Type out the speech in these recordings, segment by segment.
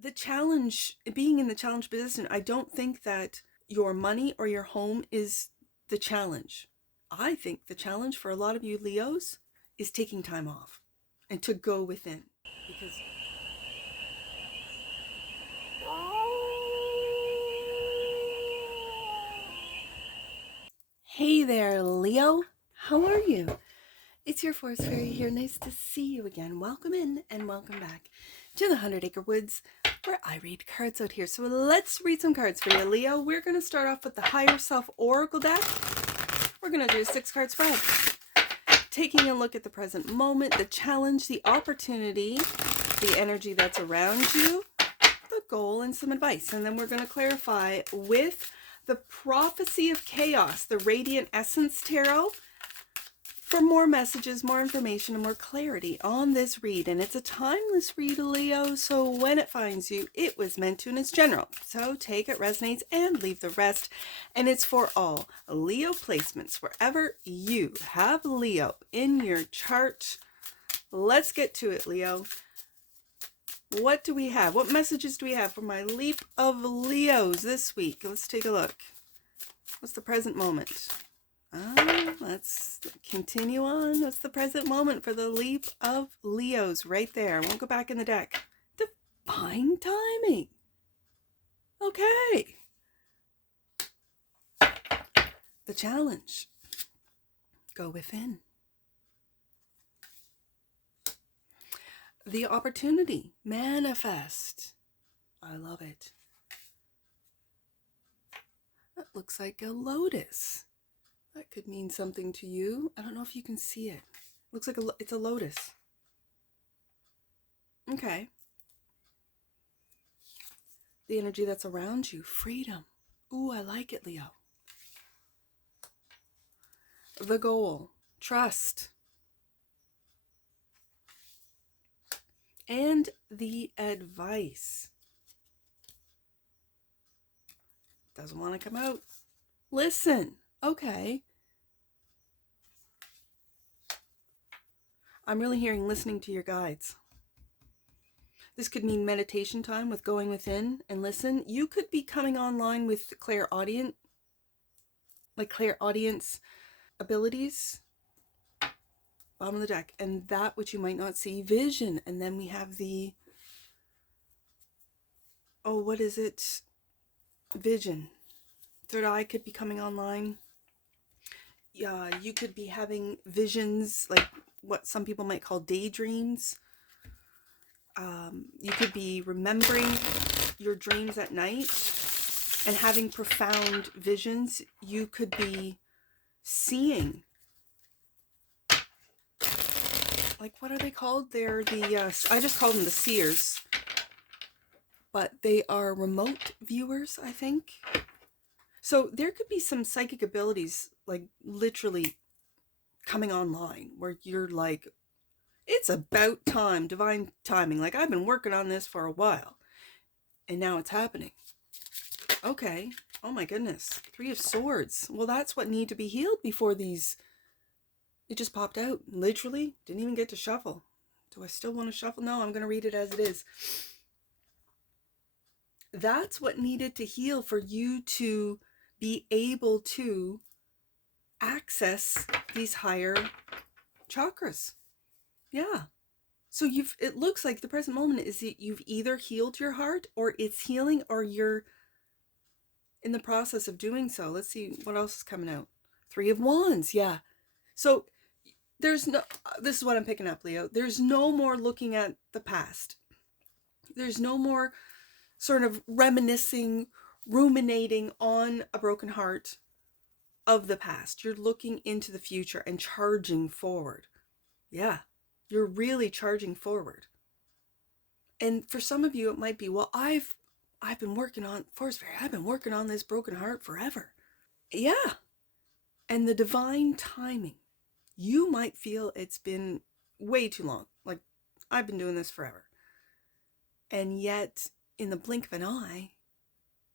the challenge, being in the challenge position, I don't think that your money or your home is the challenge. I think the challenge for a lot of you Leos is taking time off and to go within. Because hey there, Leo. How are you? It's your Forest Fairy here. Nice to see you again. Welcome in and welcome back to the 100 Acre Woods, where I read cards out here. So let's read some cards for you, Leo. We're going to start off with the Higher Self Oracle deck. We're going to do a 6-card spread. Taking a look at the present moment, the challenge, the opportunity, the energy that's around you, the goal, and some advice. And then we're going to clarify with the Prophecy of Chaos, the Radiant Essence Tarot, for more messages, more information, and more clarity on this read. And it's a timeless read, Leo, so when it finds you, it was meant to, and it's general. So take it, resonates, and leave the rest. And it's for all Leo placements, wherever you have Leo in your chart. Let's get to it, Leo. What do we have? What messages do we have for my leap of Leos this week? Let's take a look. What's the present moment? Let's continue on. What's the present moment for the leap of Leos right there? Won't go back in the deck. Divine timing. Okay. The challenge. Go within. The opportunity. Manifest. I love it. That looks like a lotus. That could mean something to you. I don't know if you can see it. Looks like it's a lotus. Okay. The energy that's around you. Freedom. Ooh, I like it, Leo. The goal. Trust. And the advice. Doesn't want to come out. Listen. Okay. I'm really hearing listening to your guides. This could mean meditation time with going within and listen. You could be coming online with clairaudient, like clairaudience abilities. Bottom of the deck. And that which you might not see, vision. And then we have the, oh, what is it? Vision. Third eye could be coming online. Yeah, you could be having visions, like what some people might call daydreams. You could be remembering your dreams at night and having profound visions. You could be seeing, like, what are they called? They're the, I just call them the seers, but they are remote viewers, I think. So there could be some psychic abilities, like literally coming online, where you're like, it's about time, divine timing. Like, I've been working on this for a while, and now it's happening. Okay. Oh my goodness. 3 of Swords. Well, that's what needed to be healed before these. It just popped out. Literally. Didn't even get to shuffle. Do I still want to shuffle? No, I'm going to read it as it is. That's what needed to heal for you to be able to access these higher chakras. Yeah. So it looks like the present moment is that you've either healed your heart, or it's healing, or you're in the process of doing so. Let's see what else is coming out. 3 of Wands. Yeah. So this is what I'm picking up, Leo. There's no more looking at the past. There's no more sort of reminiscing, ruminating on a broken heart of the past. You're looking into the future and charging forward. Yeah. You're really charging forward. And for some of you, it might be, well, I've been working on, Forest Fairy, I've been working on this broken heart forever. Yeah. And the divine timing, you might feel it's been way too long. Like, I've been doing this forever. And yet, in the blink of an eye,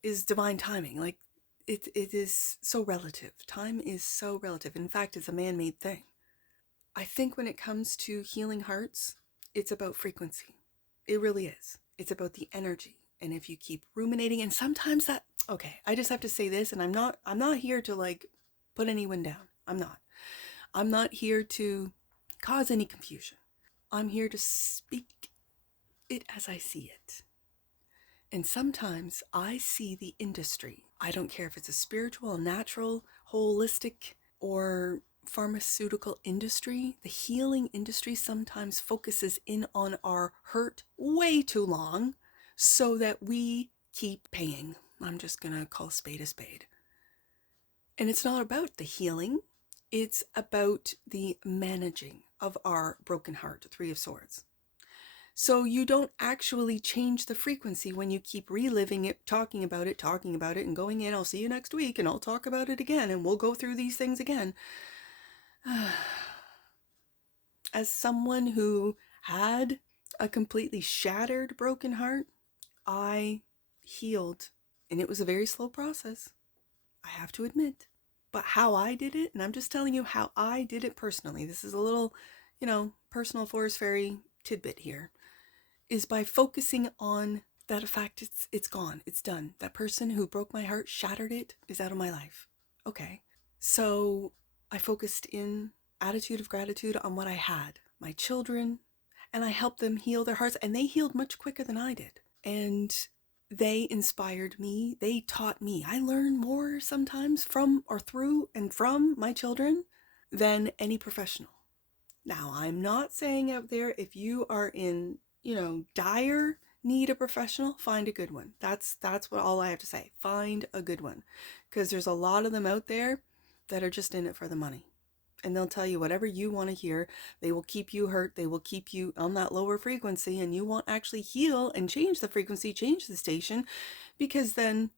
is divine timing. Like, it is so relative. Time is so relative. In fact, it's a man-made thing. I think when it comes to healing hearts, it's about frequency. It really is. It's about the energy. And if you keep ruminating, and sometimes that, okay, I just have to say this, and I'm not here to like put anyone down. I'm not here to cause any confusion. I'm here to speak it as I see it. And sometimes I see the industry. I don't care if it's a spiritual, natural, holistic, or pharmaceutical industry. The healing industry sometimes focuses in on our hurt way too long so that we keep paying. I'm just going to call a spade a spade. And it's not about the healing. It's about the managing of our broken heart, Three of Swords. So you don't actually change the frequency when you keep reliving it, talking about it, and going in, I'll see you next week and I'll talk about it again and we'll go through these things again. As someone who had a completely shattered broken heart, I healed, and it was a very slow process, I have to admit. But how I did it, and I'm just telling you how I did it personally, this is a little, personal forest fairy tidbit here, is by focusing on that fact it's gone, it's done. That person who broke my heart, shattered it, is out of my life. Okay. So I focused in attitude of gratitude on what I had, my children, and I helped them heal their hearts, and they healed much quicker than I did. And they inspired me. They taught me. I learn more sometimes from or through and from my children than any professional. Now, I'm not saying out there, if you are in, dire need a professional, find a good one. That's what all I have to say. Find a good one. Because there's a lot of them out there that are just in it for the money. And they'll tell you whatever you want to hear. They will keep you hurt. They will keep you on that lower frequency, and you won't actually heal and change the frequency, change the station, because then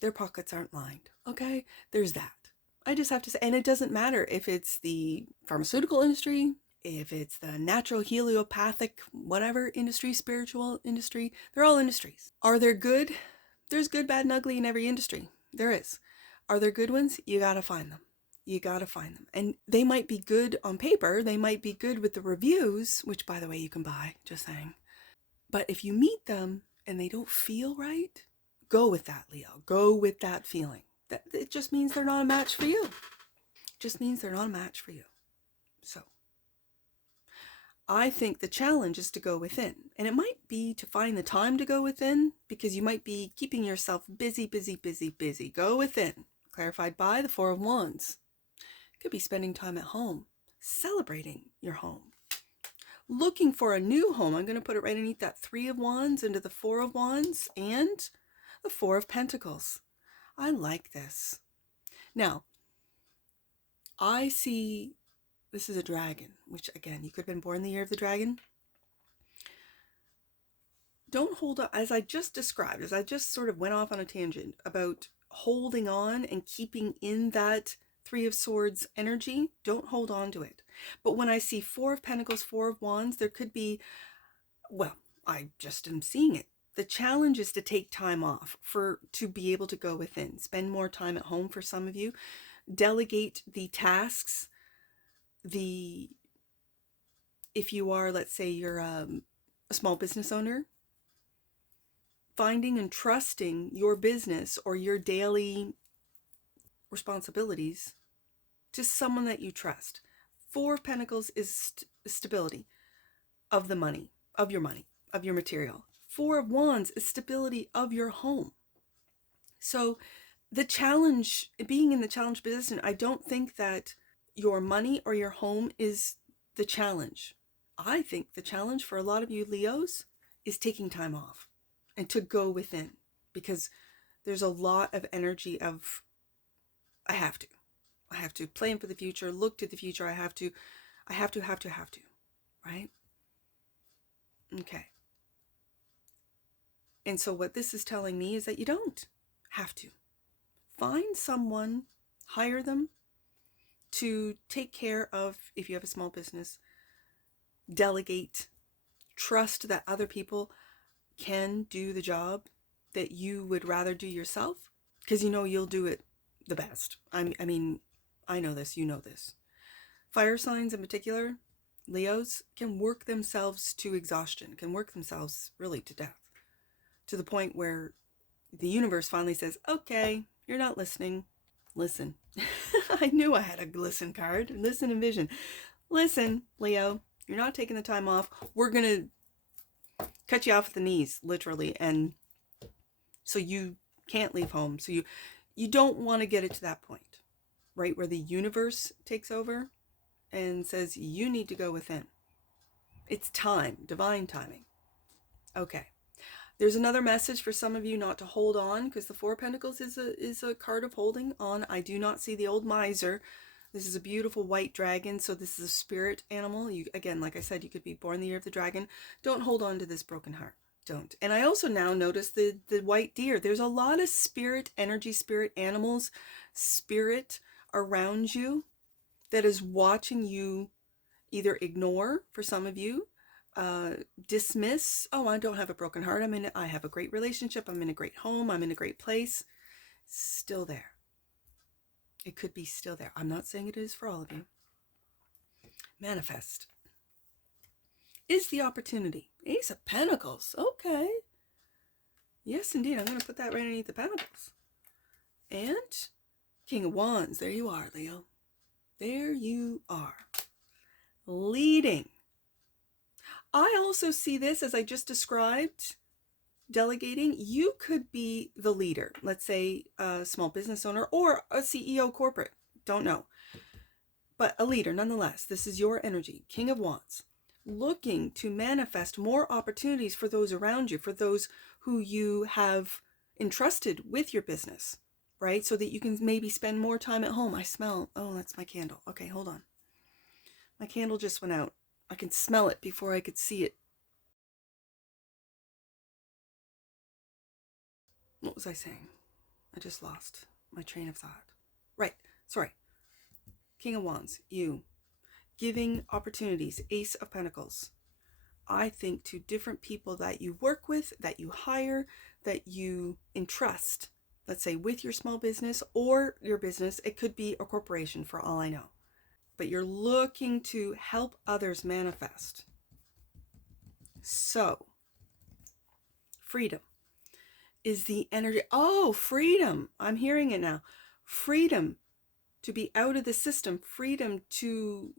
their pockets aren't lined. Okay? There's that. I just have to say, and it doesn't matter if it's the pharmaceutical industry, if it's the natural heliopathic, whatever industry, spiritual industry, they're all industries. Are there good? There's good, bad, and ugly in every industry. There is. Are there good ones? You gotta find them. You gotta find them. And they might be good on paper. They might be good with the reviews, which, by the way, you can buy, just saying. But if you meet them and they don't feel right, go with that, Leo. Go with that feeling. That it just means they're not a match for you. It just means they're not a match for you. So I think the challenge is to go within. And it might be to find the time to go within, because you might be keeping yourself busy. Go within. Clarified by the Four of Wands. Could be spending time at home, celebrating your home, looking for a new home. I'm going to put it right underneath that Three of Wands into the Four of Wands and the Four of Pentacles. I like this. Now, I see this is a dragon, which again, you could have been born the year of the dragon. Don't hold up, as I just described, as I just sort of went off on a tangent about holding on and keeping in that Three of Swords energy, don't hold on to it. But when I see Four of Pentacles, Four of Wands, there could be, well, I just am seeing it. The challenge is to take time off to be able to go within. Spend more time at home for some of you. Delegate the tasks. If you are, let's say you're a small business owner, finding and trusting your business or your daily responsibilities to someone that you trust. Four of Pentacles is stability of the money, of your material. Four of Wands is stability of your home. So the challenge, being in the challenge position, I don't think that your money or your home is the challenge. I think the challenge for a lot of you Leos is taking time off and to go within, because there's a lot of energy of I have to plan for the future, look to the future. I have to, right? Okay. And so what this is telling me is that you don't have to. Find someone, hire them to take care of, if you have a small business, delegate, trust that other people can do the job that you would rather do yourself, because you'll do it the best. I mean, I know this, you know this. Fire signs in particular, Leos, can work themselves to exhaustion, can work themselves really to death. to the point where the universe finally says, okay, you're not listening. Listen. I knew I had a listen card. Listen and vision. Listen, Leo, you're not taking the time off. We're going to cut you off at the knees, literally. And so you can't leave home. So you don't want to get it to that point, right? Where the universe takes over and says, you need to go within. It's time, divine timing. Okay. There's another message for some of you not to hold on, because the Four of Pentacles is a card of holding on. I do not see the old miser. This is a beautiful white dragon, so this is a spirit animal. You, again, like I said, you could be born the year of the dragon. Don't hold on to this broken heart. Don't. And I also now notice the white deer. There's a lot of spirit energy, spirit animals, spirit around you that is watching you either ignore, for some of you, dismiss. Oh, I don't have a broken heart. I have a great relationship. I'm in a great home. I'm in a great place. Still there. It could be still there. I'm not saying it is for all of you. Manifest is the opportunity. Ace of Pentacles. Okay. Yes, indeed. I'm going to put that right underneath the Pentacles. And King of Wands. There you are, Leo. There you are. Leading. I also see this as I just described, delegating. You could be the leader, let's say a small business owner or a CEO corporate, don't know, but a leader nonetheless. This is your energy, King of Wands, looking to manifest more opportunities for those around you, for those who you have entrusted with your business, right? So that you can maybe spend more time at home. I smell, oh, that's my candle. Okay, hold on. My candle just went out. I can smell it before I could see it. What was I saying? I just lost my train of thought. Right, sorry. King of Wands, you. Giving opportunities, Ace of Pentacles. I think to different people that you work with, that you hire, that you entrust, let's say with your small business or your business. It could be a corporation for all I know. But you're looking to help others manifest. So, freedom is the energy. Oh, freedom. I'm hearing it now. Freedom to be out of the system. Freedom to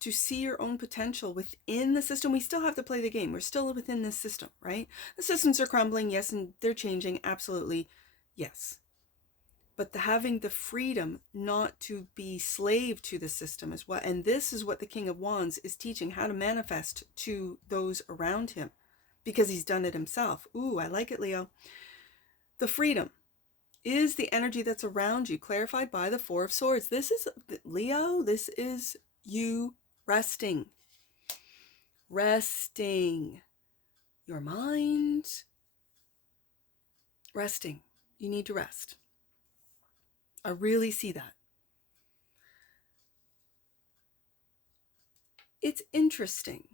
see your own potential within the system. We still have to play the game. We're still within this system, right? The systems are crumbling, yes, and they're changing, absolutely, yes. But having the freedom not to be slave to the system is what, and this is what the King of Wands is teaching, how to manifest to those around him, because he's done it himself. Ooh, I like it, Leo. The freedom is the energy that's around you, clarified by the Four of Swords. This is, Leo, this is you resting. Resting your mind. Resting. You need to rest. I really see that. It's interesting.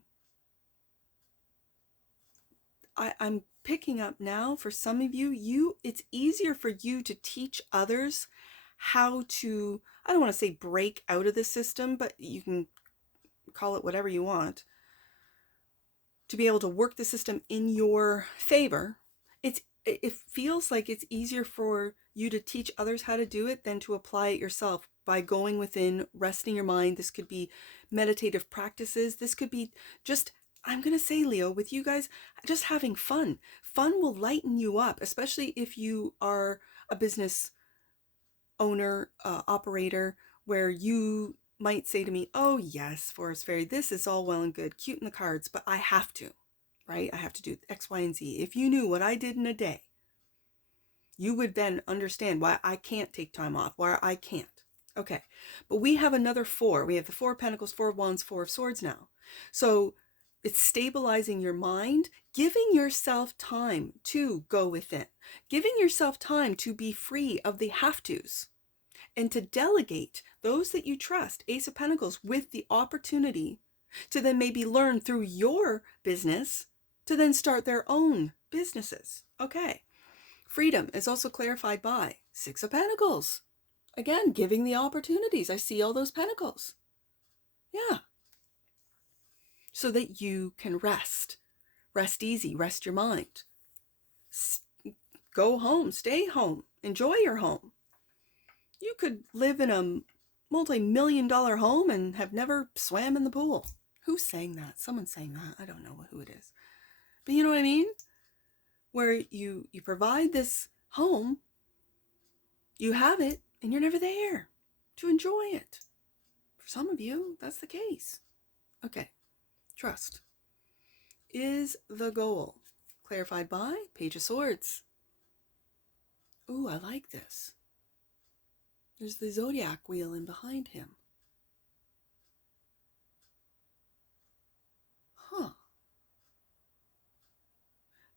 I'm picking up now for some of you, it's easier for you to teach others how to, I don't want to say break out of the system, but you can call it whatever you want, to be able to work the system in your favor. It feels like it's easier for you to teach others how to do it than to apply it yourself by going within, resting your mind. This could be meditative practices. This could be just, I'm going to say, Leo, with you guys, just having fun. Fun will lighten you up, especially if you are a business owner, operator, where you might say to me, oh yes, Forest Fairy, this is all well and good, cute in the cards, but I have to, right? I have to do X, Y, and Z. If you knew what I did in a day, you would then understand why I can't take time off, why I can't. Okay, but we have another four. We have the Four of Pentacles, Four of Wands, Four of Swords now. So it's stabilizing your mind, giving yourself time to go within, giving yourself time to be free of the have-tos, and to delegate those that you trust, Ace of Pentacles, with the opportunity to then maybe learn through your business to then start their own businesses. Okay. Freedom is also clarified by Six of Pentacles. Again, giving the opportunities. I see all those pentacles. Yeah. So that you can rest. Rest easy. Rest your mind. Go home, stay home, enjoy your home. You could live in a multi-million-dollar home and have never swam in the pool. Who's saying that? Someone's saying that. I don't know who it is. But you know what I mean? Where you provide this home, you have it, and you're never there to enjoy it. For some of you, that's the case. Okay, trust is the goal. Clarified by Page of Swords. Ooh, I like this. There's the zodiac wheel in behind him. Huh.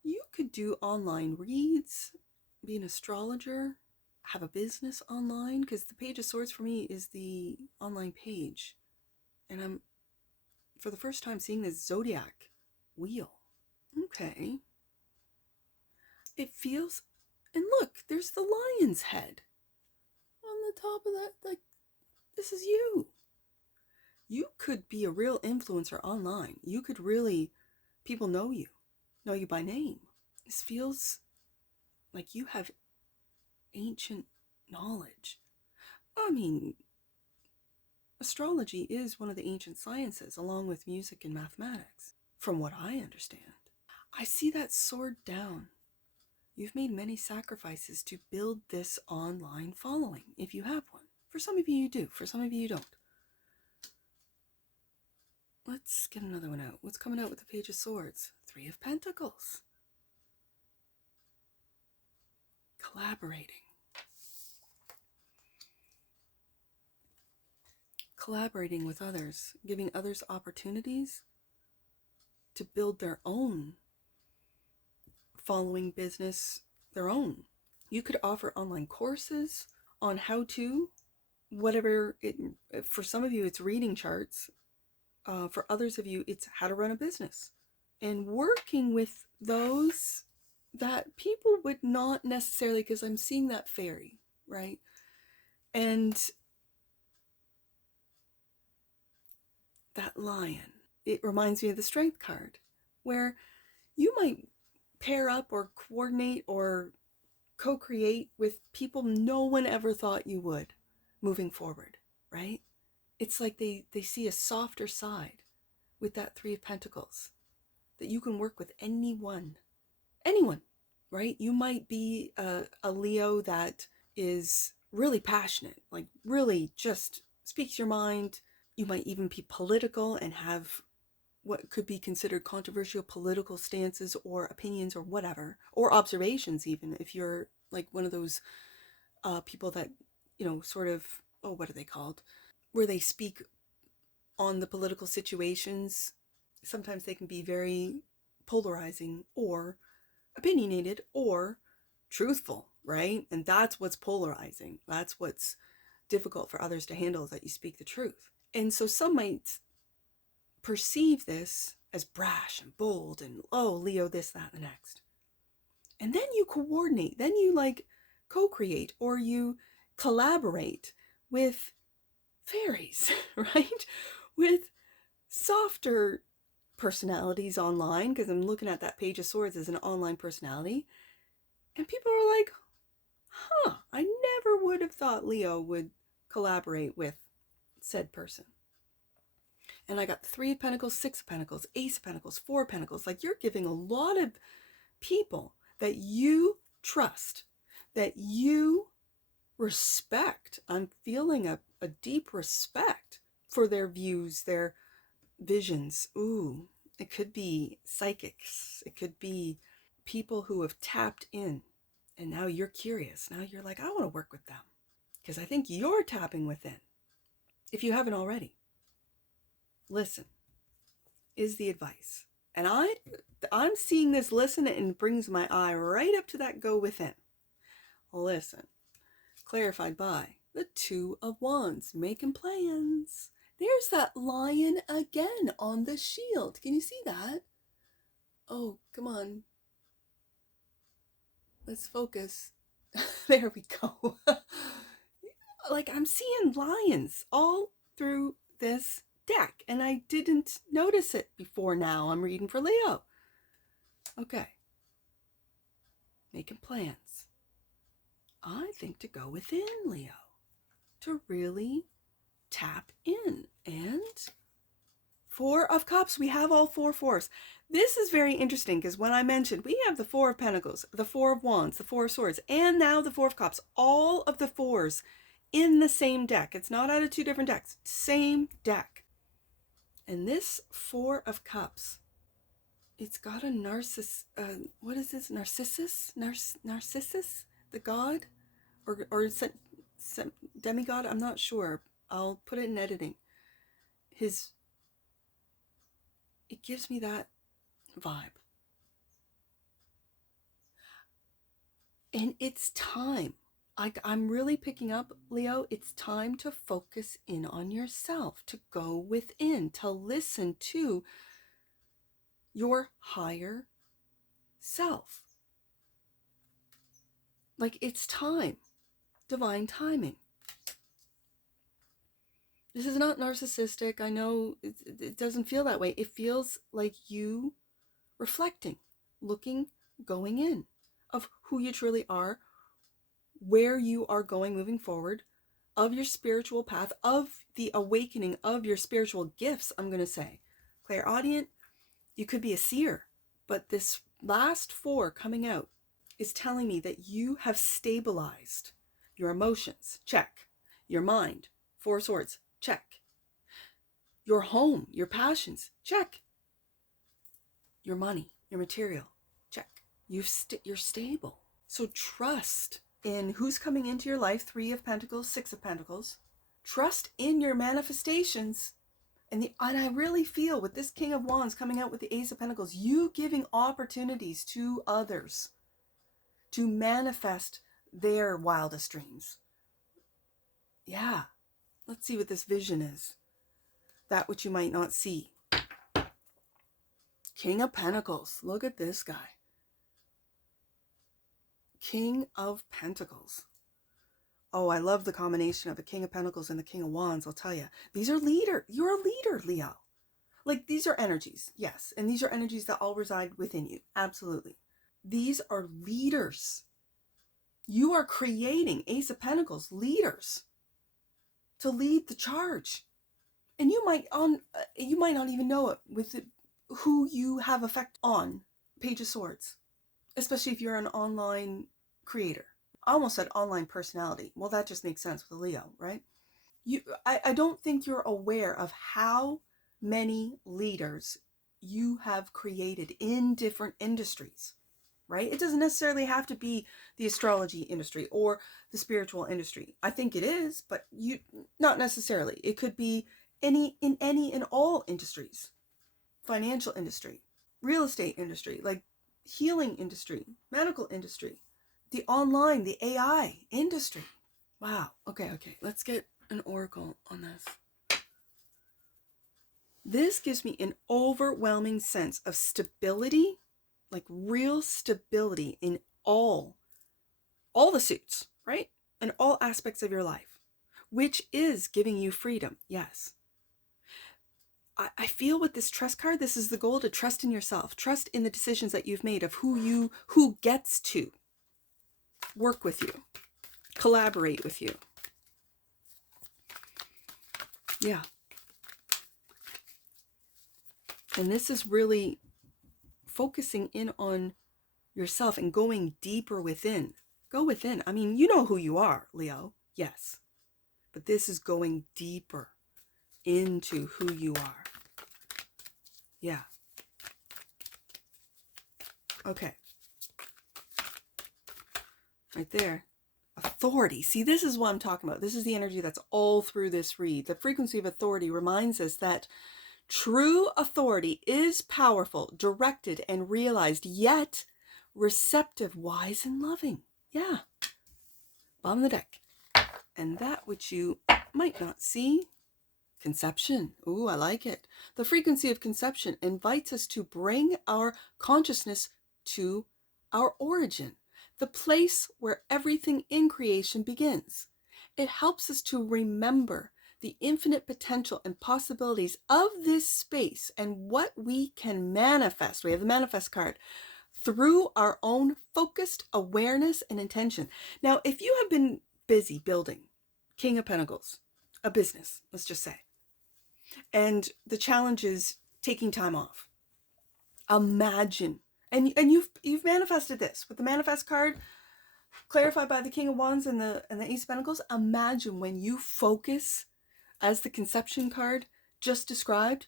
You could do online reads, be an astrologer, have a business online, because the Page of Swords for me is the online page. And I'm, for the first time, seeing this zodiac wheel. Okay. It feels, and look, there's the lion's head on the top of that. Like, this is you. You could be a real influencer online. You could really, people know you by name. This feels like you have ancient knowledge. I mean, astrology is one of the ancient sciences, along with music and mathematics, from what I understand. I see that sword down. You've made many sacrifices to build this online following, if you have one. For some of you, you do. For some of you, you don't. Let's get another one out. What's coming out with the Page of Swords? Three of Pentacles. Collaborating. Collaborating with others, giving others opportunities to build their own following business, their own. You could offer online courses on how to, whatever it, for some of you it's reading charts, for others of you it's how to run a business, and working with those that people would not necessarily, because I'm seeing that fairy, right? And that lion, it reminds me of the Strength card, where you might pair up or coordinate or co-create with people no one ever thought you would moving forward, right? It's like they see a softer side with that Three of Pentacles, that you can work with anyone, right? You might be a Leo that is really passionate, like really just speaks your mind. You might even be political and have what could be considered controversial political stances or opinions or whatever, or observations even, if you're like one of those people that, you know, sort of, oh, what are they called? Where they speak on the political situations. Sometimes they can be very polarizing or opinionated or truthful, right? And that's what's polarizing. That's what's difficult for others to handle, is that you speak the truth. And so some might perceive this as brash and bold and, oh, Leo this, that, and the next. And then you coordinate, then you like co-create or you collaborate with fairies, right? With softer personalities online, because I'm looking at that Page of Swords as an online personality. And people are like, huh, I never would have thought Leo would collaborate with said person. And I got the Three of Pentacles, Six of Pentacles, Ace of Pentacles, Four of Pentacles. Like, you're giving a lot of people that you trust, that you respect. I'm feeling a deep respect for their views, their visions. Ooh, it could be psychics. It could be people who have tapped in. And now you're curious. Now you're like, I want to work with them. Because I think you're tapping within. If you haven't already. Listen is the advice. And I'm seeing this listen, and it brings my eye right up to that go within. Listen. Clarified by the Two of Wands, making plans. There's that lion again on the shield. Can you see that? Oh, come on. Let's focus. There we go. Like, I'm seeing lions all through this deck, and I didn't notice it before now. I'm reading for Leo. Okay. making plans. I think to go within, Leo, to really tap in. And Four of Cups, we have all four fours. This is very interesting because when I mentioned we have the Four of Pentacles, the Four of Wands, the Four of Swords, and now the Four of Cups, all of the fours in the same deck. It's not out of two different decks, same deck. And this Four of Cups, it's got a what is this? Narcissus? Narcissus? The god? Or demigod? I'm not sure. I'll put it in editing. It gives me that vibe. And it's time. I'm really picking up, Leo, it's time to focus in on yourself, to go within, to listen to your higher self. Like, it's time. Divine timing. This is not narcissistic. I know it doesn't feel that way. It feels like you reflecting, looking, going in of who you truly are, where you are going moving forward, of your spiritual path, of the awakening of your spiritual gifts, I'm going to say. Clairaudient, you could be a seer, but this last four coming out is telling me that you have stabilized your emotions, check. Your mind, Four of Swords, check. Your home, your passions, check. Your money, your material, check. You're stable. So trust in who's coming into your life, Three of Pentacles, Six of Pentacles. Trust in your manifestations. And I really feel with this King of Wands coming out with the Ace of Pentacles, you giving opportunities to others to manifest their wildest dreams. Yeah. Let's see what this vision is. That which you might not see. King of Pentacles. Look at this guy. King of Pentacles. Oh, I love the combination of the King of Pentacles and the King of Wands, I'll tell you. These are leader. You're a leader, Leo. Like, these are energies, yes. And these are energies that all reside within you. Absolutely. These are leaders. You are creating, Ace of Pentacles, leaders to lead the charge. And you might not even know it with who you have effect on. Page of Swords. Especially if you're an online creator. I almost said online personality. Well, that just makes sense with a Leo, right? I don't think you're aware of how many leaders you have created in different industries, right? It doesn't necessarily have to be the astrology industry or the spiritual industry. I think it is, but not necessarily. It could be in any and all industries. Financial industry, real estate industry, like healing industry, medical industry, the online, the AI industry. Wow. Okay. Let's get an oracle on this. This gives me an overwhelming sense of stability, like real stability in all the suits, right? In all aspects of your life, which is giving you freedom. Yes. I feel with this trust card, this is the goal, to trust in yourself, trust in the decisions that you've made of who gets to work with you, collaborate with you. Yeah. And this is really focusing in on yourself and going deeper within. Go within. I mean, you know who you are, Leo. Yes. But this is going deeper into who you are. Yeah. Okay. Right there. Authority. See, this is what I'm talking about. This is the energy that's all through this read. The frequency of authority reminds us that true authority is powerful, directed, and realized, yet receptive, wise, and loving. Yeah. Bottom of the deck. And that which you might not see. Conception. Ooh, I like it. The frequency of conception invites us to bring our consciousness to our origin, the place where everything in creation begins. It helps us to remember the infinite potential and possibilities of this space and what we can manifest. We have the manifest card through our own focused awareness and intention. Now, if you have been busy building King of Pentacles, a business, let's just say, and the challenge is taking time off, imagine, and you've manifested this with the manifest card clarified by the King of Wands and the Ace of Pentacles. Imagine when you focus, as the conception card just described,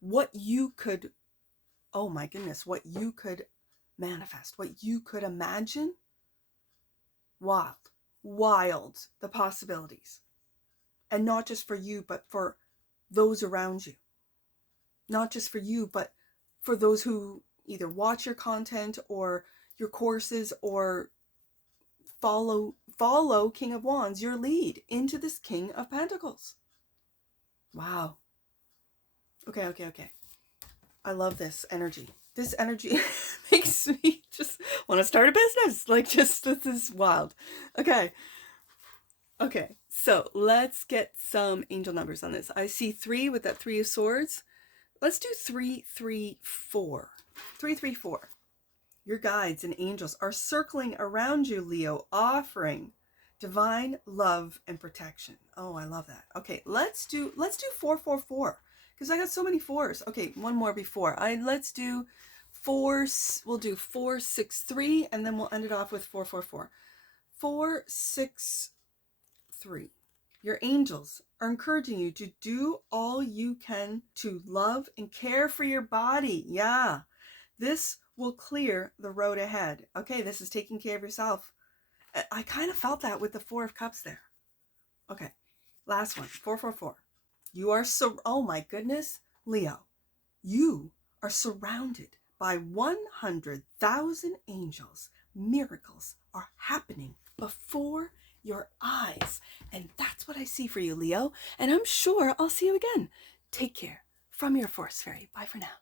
what you could, oh my goodness, what you could manifest, what you could imagine. Wild the possibilities. And not just for you, but for those around you. Not just for you, but for those who either watch your content or your courses or follow King of Wands, your lead into this King of Pentacles. Wow. Okay. I love this energy. This energy makes me just want to start a business. Like, just, this is wild. Okay, so let's get some angel numbers on this. I see 3 with that 3 of Swords. Let's do 334. 334. Your guides and angels are circling around you, Leo, offering divine love and protection. Oh, I love that. Okay, let's do 444 because I got so many 4s. Okay, one more before. Let's do 4. We'll do 463 and then we'll end it off with 444. 463. Your angels are encouraging you to do all you can to love and care for your body. Yeah. This will clear the road ahead. Okay, this is taking care of yourself. I kind of felt that with the 4 of Cups there. Okay, last one, 444. You are oh my goodness, Leo, you are surrounded by 100,000 angels. Miracles are happening before your eyes. And that's what I see for you, Leo. And I'm sure I'll see you again. Take care. From your Force Fairy. Bye for now.